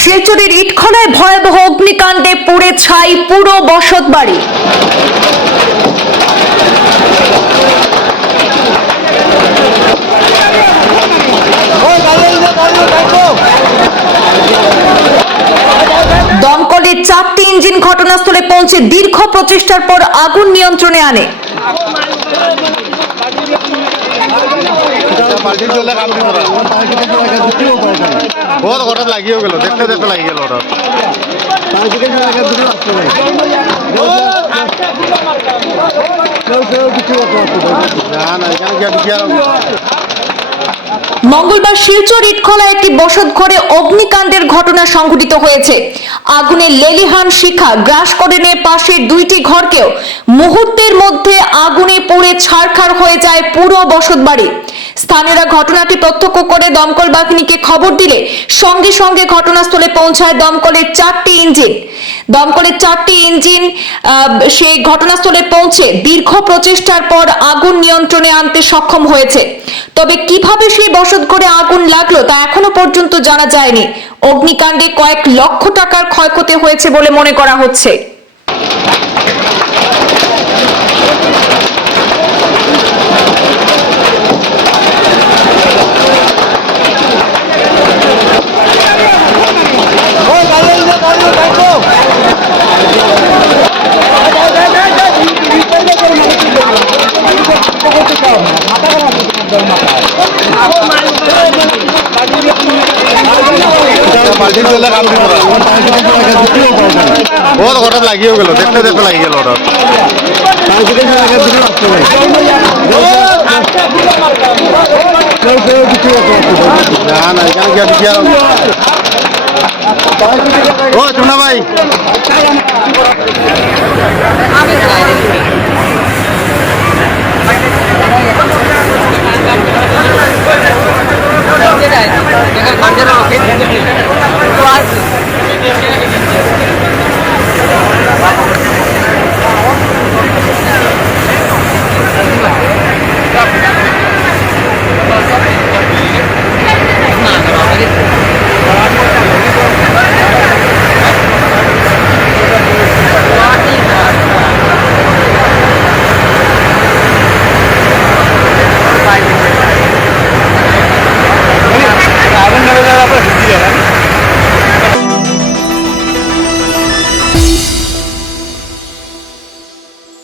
শিলচরের ইটখলায় ভয়াবহ অগ্নিকাণ্ডে পুড়ে ছাই পুরো বসতবাড়ি। দমকলের 4টি ইঞ্জিন ঘটনাস্থলে পৌঁছে দীর্ঘ প্রচেষ্টার পর আগুন নিয়ন্ত্রণে আনে। बहुत हठाৎ লাগিয়ে গেল, দেখতে দেখতে লাগি গেল হঠাৎ। মঙ্গলবার শিলচর ইটখলায় একটি বসত ঘরে অগ্নিকাণ্ডের ঘটনা সংঘটিত হয়েছে। আগুনে লেলিহান শিখা গ্রাস করে নিয়ে পাশের 2টি ঘরকেও মুহূর্তের মধ্যে আগুনে পুড়ে ছারখার হয়ে যায় পুরো বসতবাড়ি। স্থানীয়রা ঘটনাটি প্রত্যক্ষ করে দমকল বাহিনীকে খবর দিলে সঙ্গে সঙ্গে ঘটনাস্থলে পৌঁছায় দমকলের 4টি ইঞ্জিন। সেই ঘটনাস্থলে পৌঁছে দীর্ঘ প্রচেষ্টার পর আগুন নিয়ন্ত্রণে আনতে সক্ষম হয়েছে। তবে কিভাবে সেই বসত ঘরে আগুন লাগলো তা এখনো পর্যন্ত জানা যায়নি। অগ্নিকাণ্ডে কয়েক লক্ষ টাকার ক্ষয়ক্ষতি হয়েছে বলে মনে করা হচ্ছে। बहुत हठाৎ লাগিয়ে গেল, দেখতে দেখতে লাগি গেল হঠাৎ। ও চুনা ভাই